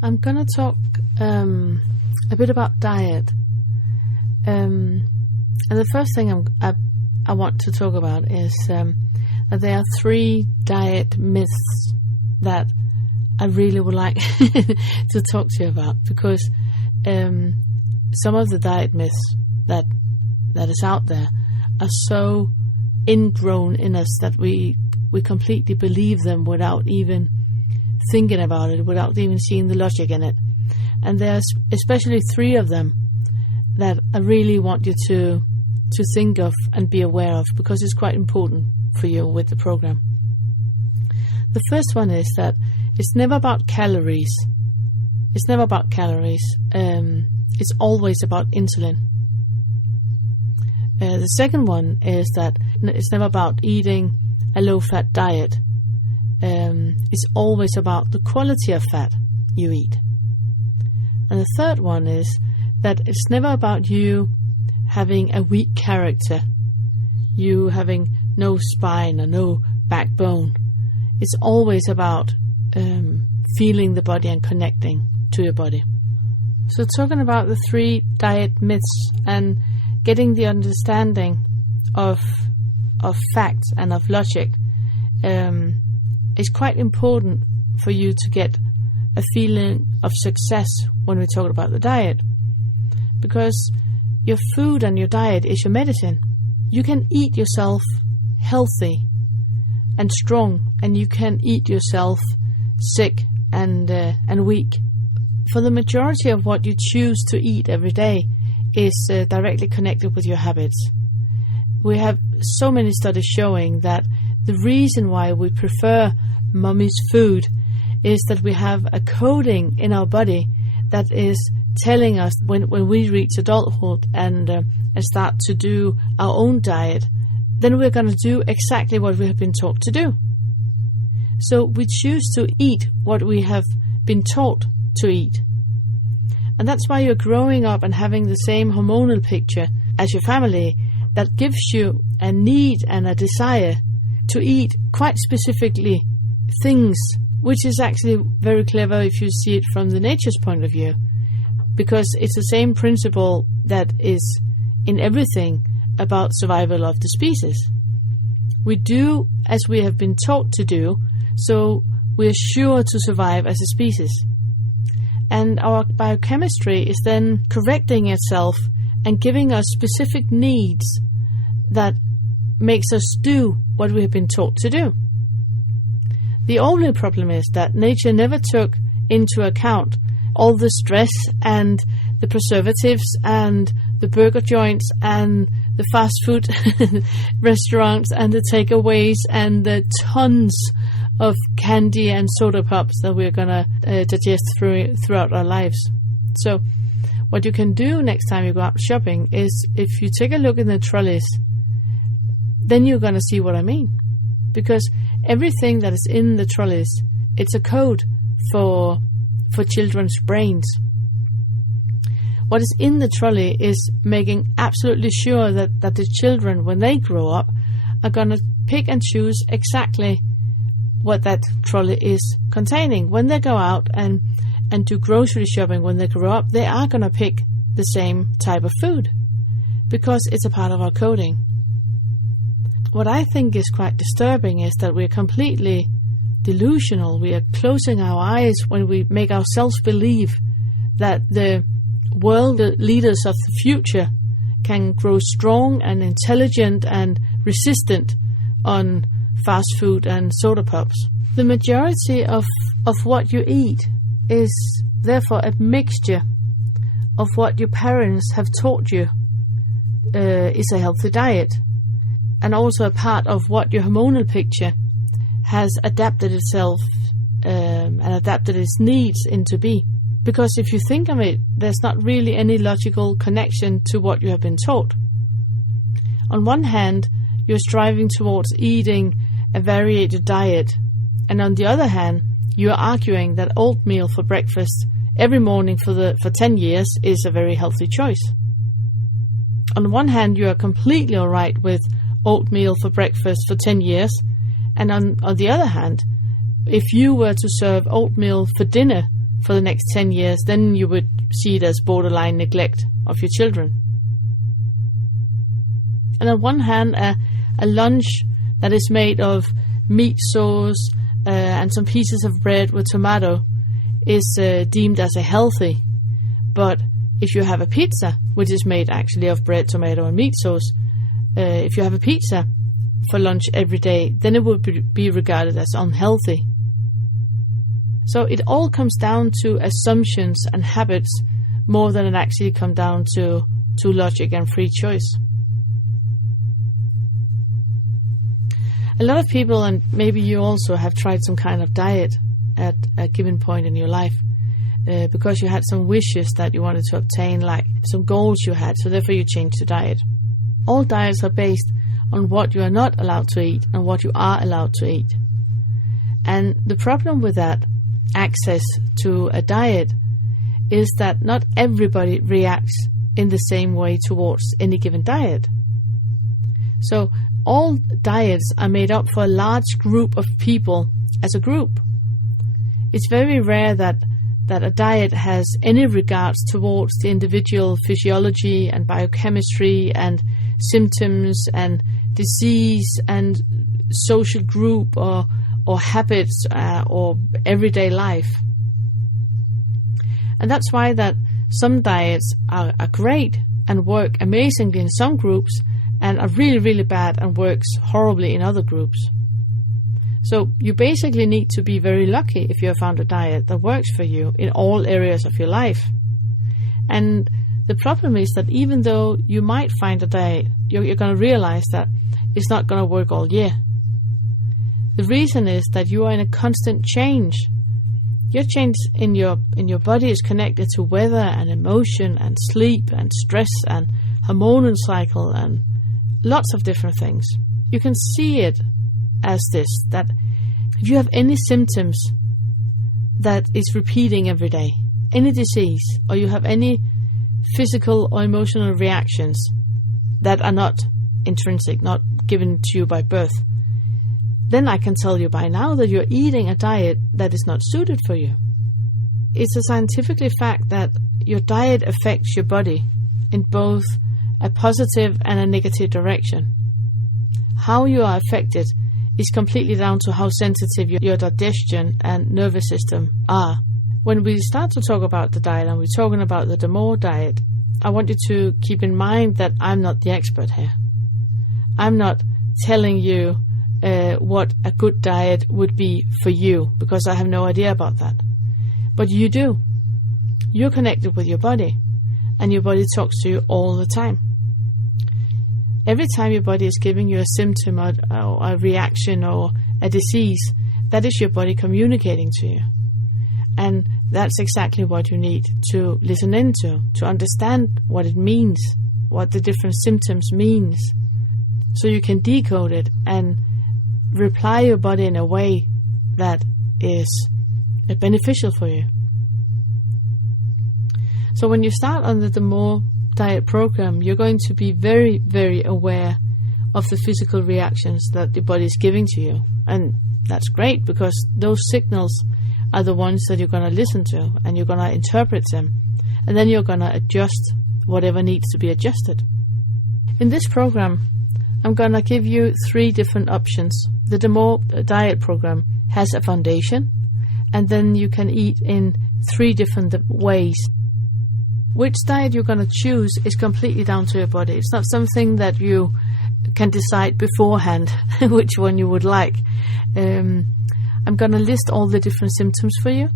I'm going to talk a bit about diet. And the first thing I want to talk about is that there are 3 diet myths that I really would like to talk to you about, because some of the diet myths that is out there are so ingrown in us that we completely believe them without even thinking about it, without even seeing the logic in it. And there's especially 3 of them that I really want you to think of and be aware of, because it's quite important for you with the program. The first one is that it's never about calories. It's never about calories. It's always about insulin. The second one is that it's never about eating a low-fat diet. It's always about the quality of fat you eat. And the third one is that it's never about you having a weak character, you having no spine or no backbone. It's always about feeling the body and connecting to your body. So talking about the 3 diet myths and getting the understanding of facts and of logic, it's quite important for you to get a feeling of success when we talk about the diet, because your food and your diet is your medicine. You can eat yourself healthy and strong, and you can eat yourself sick and weak. For the majority of what you choose to eat every day is directly connected with your habits. We have so many studies showing that the reason why we prefer mommy's food is that we have a coding in our body that is telling us when we reach adulthood and start to do our own diet, then we're going to do exactly what we have been taught to do. So we choose to eat what we have been taught to eat. And that's why you're growing up and having the same hormonal picture as your family that gives you a need and a desire to eat quite specifically things, which is actually very clever if you see it from the nature's point of view, because it's the same principle that is in everything about survival of the species. We do as we have been taught to do, so we're sure to survive as a species. And our biochemistry is then correcting itself and giving us specific needs that makes us do what we have been taught to do. The only problem is that nature never took into account all the stress and the preservatives and the burger joints and the fast food restaurants and the takeaways and the tons of candy and soda pops that we're going to digest throughout our lives. So what you can do next time you go out shopping is, if you take a look in the trolleys, then you're going to see what I mean. Because everything that is in the trolleys, it's a code for children's brains. What is in the trolley is making absolutely sure that the children, when they grow up, are going to pick and choose exactly what that trolley is containing. When they go out and do grocery shopping, when they grow up, they are going to pick the same type of food, because it's a part of our coding. What I think is quite disturbing is that we're completely delusional. We are closing our eyes when we make ourselves believe that the world leaders of the future can grow strong and intelligent and resistant on fast food and soda pops. The majority of what you eat is therefore a mixture of what your parents have taught you is a healthy diet, and also a part of what your hormonal picture has adapted itself and adapted its needs into be. Because if you think of it, there's not really any logical connection to what you have been taught. On one hand, you're striving towards eating a varied diet, and on the other hand, you're arguing that oatmeal for breakfast every morning for 10 years is a very healthy choice. On one hand, you are completely all right with oatmeal for breakfast for 10 years, and on the other hand, if you were to serve oatmeal for dinner for the next 10 years, then you would see it as borderline neglect of your children. And on one hand, a lunch that is made of meat sauce and some pieces of bread with tomato is deemed as a healthy. But if you have a pizza, which is made actually of bread, tomato and meat sauce, if you have a pizza for lunch every day, then it would be regarded as unhealthy. So it all comes down to assumptions and habits more than it actually comes down to logic and free choice. A lot of people, and maybe you also, have tried some kind of diet at a given point in your life because you had some wishes that you wanted to obtain, like some goals you had, so therefore you changed the diet. All diets are based on what you are not allowed to eat and what you are allowed to eat. And the problem with that access to a diet is that not everybody reacts in the same way towards any given diet. So all diets are made up for a large group of people as a group. It's very rare that a diet has any regards towards the individual physiology and biochemistry and symptoms and disease and social group or habits or everyday life. And that's why that some diets are great and work amazingly in some groups and are really, really bad and works horribly in other groups. So you basically need to be very lucky if you have found a diet that works for you in all areas of your life. And the problem is that even though you might find a diet, you're going to realize that it's not going to work all year. The reason is that you are in a constant change. Your change in your body is connected to weather and emotion and sleep and stress and hormonal cycle and lots of different things. You can see it as this, that if you have any symptoms that is repeating every day, any disease, or you have any physical or emotional reactions that are not intrinsic, not given to you by birth, then I can tell you by now that you're eating a diet that is not suited for you. It's a scientifically fact that your diet affects your body in both a positive and a negative direction. How you are affected is completely down to how sensitive your digestion and nervous system are. When we start to talk about the diet, and we're talking about the Damore diet, I want you to keep in mind that I'm not the expert here. I'm not telling you what a good diet would be for you, because I have no idea about that. But you do. You're connected with your body, and your body talks to you all the time. Every time your body is giving you a symptom or a reaction or a disease, that is your body communicating to you. And that's exactly what you need to listen into, to understand what it means, what the different symptoms means, so you can decode it and reply your body in a way that is beneficial for you. So when you start on the Damore diet program, you're going to be very, very aware of the physical reactions that your body is giving to you. And that's great, because those signals are the ones that you're going to listen to, and you're going to interpret them, and then you're going to adjust whatever needs to be adjusted. In this program, I'm going to give you 3 different options. The Damore diet program has a foundation, and then you can eat in 3 different ways. Which diet you're going to choose is completely down to your body. It's not something that you can decide beforehand which one you would like. I'm going to list all the different symptoms for you,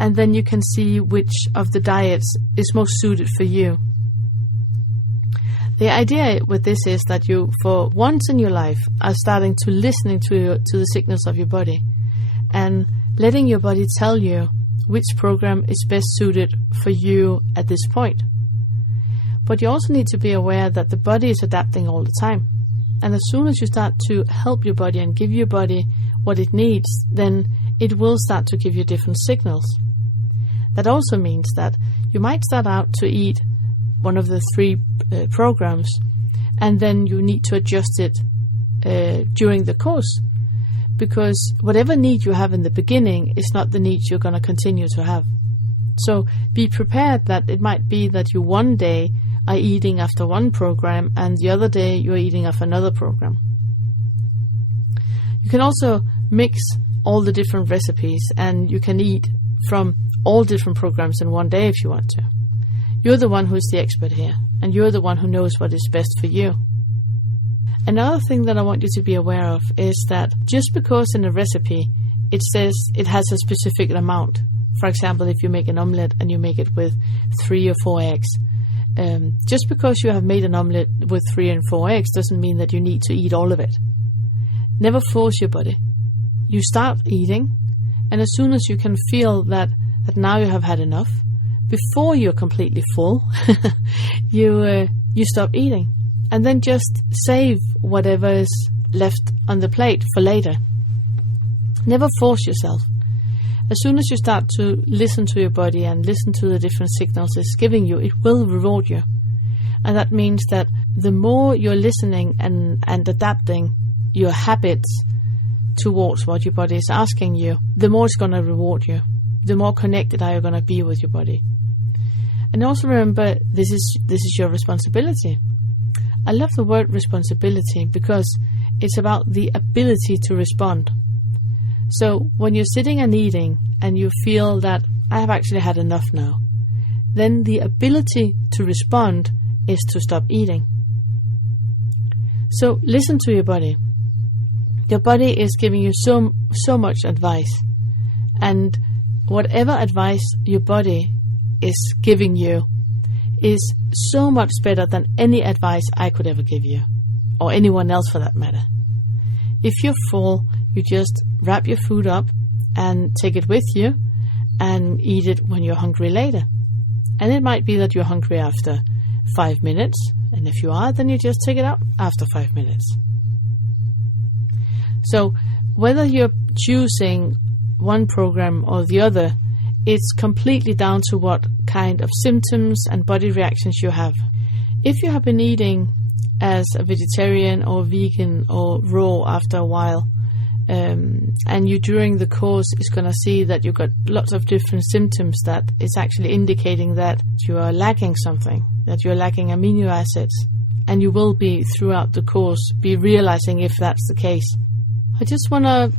and then you can see which of the diets is most suited for you. The idea with this is that you, for once in your life, are starting to listening to the signals of your body and letting your body tell you which program is best suited for you at this point. But you also need to be aware that the body is adapting all the time. And as soon as you start to help your body and give your body what it needs, then it will start to give you different signals. That also means that you might start out to eat one of the 3 programs, and then you need to adjust it during the course, because whatever need you have in the beginning is not the needs you're going to continue to have. So be prepared that it might be that you one day are eating after one program and the other day you're eating after another program. You can also mix all the different recipes, and you can eat from all different programs in one day if you want to. You're the one who's the expert here, and you're the one who knows what is best for you. Another thing that I want you to be aware of is that just because in a recipe it says it has a specific amount, for example, if you make an omelette and you make it with 3 or 4 eggs, just because you have made an omelette with 3 and 4 eggs doesn't mean that you need to eat all of it. Never force your body. You start eating, and as soon as you can feel that now you have had enough, before you're completely full, you stop eating, and then just save whatever is left on the plate for later. Never force yourself. As soon as you start to listen to your body and listen to the different signals it's giving you, it will reward you. And that means that the more you're listening and adapting your habits towards what your body is asking you, the more it's going to reward you. The more connected are you going to be with your body. And also remember, this is your responsibility. I love the word responsibility because it's about the ability to respond. So when you're sitting and eating and you feel that I have actually had enough now, then the ability to respond is to stop eating. So listen to your body. Your body is giving you so much advice, and whatever advice your body is giving you is so much better than any advice I could ever give you, or anyone else for that matter. If you're full, you just wrap your food up and take it with you and eat it when you're hungry later. And it might be that you're hungry after 5 minutes, and if you are, then you just take it out after 5 minutes. So whether you're choosing one program or the other, it's completely down to what kind of symptoms and body reactions you have. If you have been eating as a vegetarian or vegan or raw after a while, and you during the course is going to see that you've got lots of different symptoms, that is actually indicating that you are lacking something, that you're lacking amino acids, and you will be throughout the course be realizing if that's the case. I just want to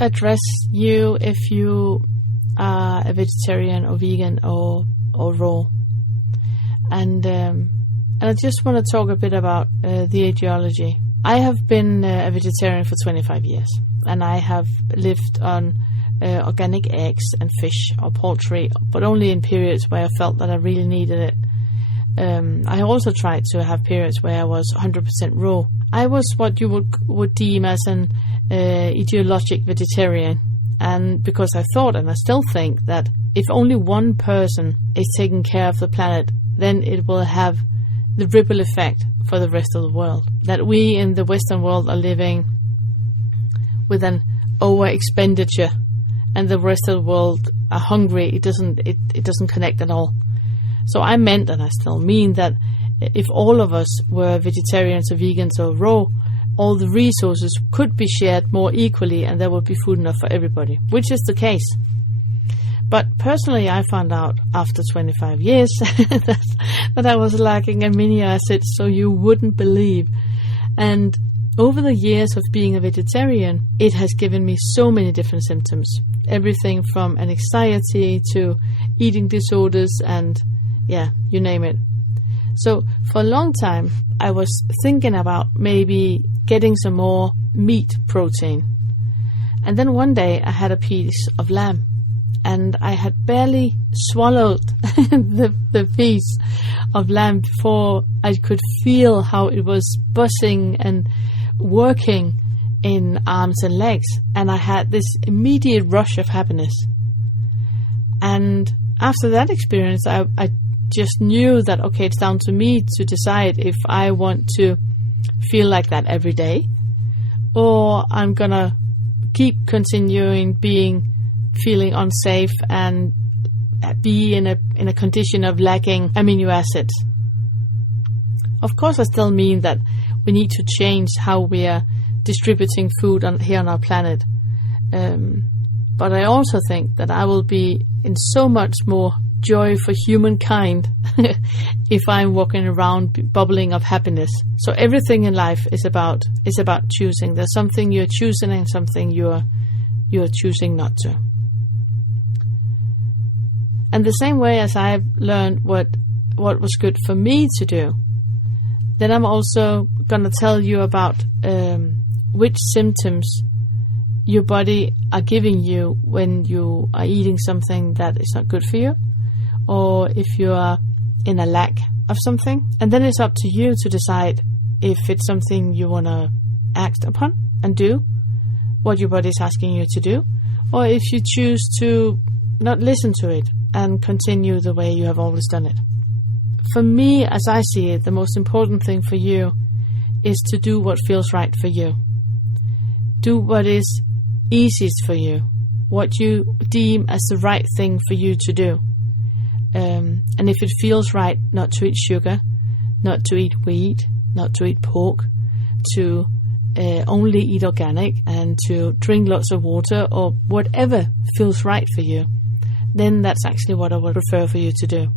address you if you are a vegetarian or vegan or raw, and I just want to talk a bit about the ideology. I have been a vegetarian for 25 years, and I have lived on organic eggs and fish or poultry, but only in periods where I felt that I really needed it. I also tried to have periods where I was 100% raw. I was what you would deem as an ideologic vegetarian, and because I thought, and I still think, that if only one person is taking care of the planet, then it will have the ripple effect for the rest of the world. That we in the Western world are living with an over expenditure, and the rest of the world are hungry. It doesn't connect at all. So I meant, and I still mean, that if all of us were vegetarians or vegans or raw, all the resources could be shared more equally, and there would be food enough for everybody, which is the case. But personally, I found out after 25 years that I was lacking amino acids, so you wouldn't believe. And over the years of being a vegetarian, it has given me so many different symptoms. Everything from anxiety to eating disorders and, yeah, you name it. So for a long time, I was thinking about maybe getting some more meat protein. And then one day I had a piece of lamb, and I had barely swallowed the piece of lamb before I could feel how it was buzzing and working in arms and legs, and I had this immediate rush of happiness. And after that experience, I just knew that, okay, it's down to me to decide if I want to feel like that every day, or I'm gonna keep continuing feeling unsafe and be in a condition of lacking amino acids. Of course, I still mean that we need to change how we are distributing food here on our planet. But I also think that I will be in so much more joy for humankind if I'm walking around bubbling of happiness. So everything in life is about choosing. There's something you're choosing and something you're choosing not to. And the same way as I've learned what was good for me to do, then I'm also gonna tell you about which symptoms your body are giving you when you are eating something that is not good for you, or if you are in a lack of something. And then it's up to you to decide if it's something you want to act upon and do what your body is asking you to do, or if you choose to not listen to it and continue the way you have always done it. For me, as I see it, the most important thing for you is to do what feels right for you. Do what is easiest for you, what you deem as the right thing for you to do. And if it feels right not to eat sugar, not to eat wheat, not to eat pork, to only eat organic, and to drink lots of water, or whatever feels right for you, then that's actually what I would prefer for you to do.